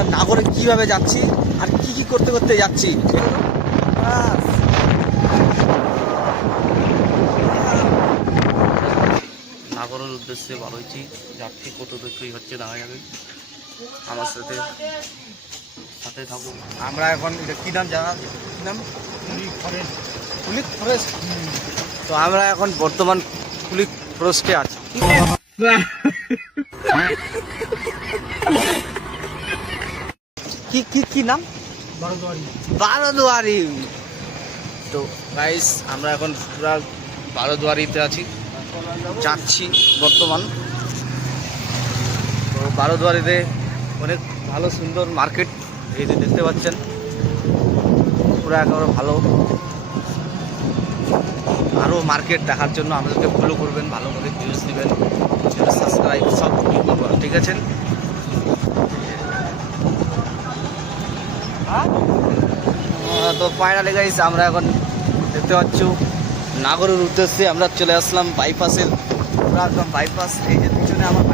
আমরা নাগরে কিভাবে যাচ্ছি আর কি কি করতে করতে যাচ্ছি। নাগরের উদ্দেশ্যে ভালোইছি যাচ্ছি, কত দূর কি হচ্ছে দেখা যাবে। আমার সাথে সাথে থাকুন। আমরা এখন এটা কী নাম জানা, কী নাম? কুলিক ফরেস্ট। তো আমরা এখন বর্তমান কুলিক ফরেস্টে আছি। কি কি কি নাম? বারোদুয়ারি। তো গাইস আমরা এখন পুরা বারোদুয়ারিতে আছি, যাচ্ছি বর্তমান। তো বারোদুয়ারিতে অনেক ভালো সুন্দর মার্কেট, এই যে দেখতে পাচ্ছেন, পুরো একেবারে ভালো। আরও মার্কেট দেখার জন্য আমাদেরকে ফলো করবেন, ভালো করে ভিউজ দিবেন, সাবস্ক্রাইব সব করবেন, ঠিক আছে? তো ফাইনালি গাইস আমরা এখন দেখতে পাচ্ছ নাগরের উদ্দেশ্যে আমরা চলে আসলাম বাইপাসের, পুরো একদম বাইপাস। এই যে পিছনে আমার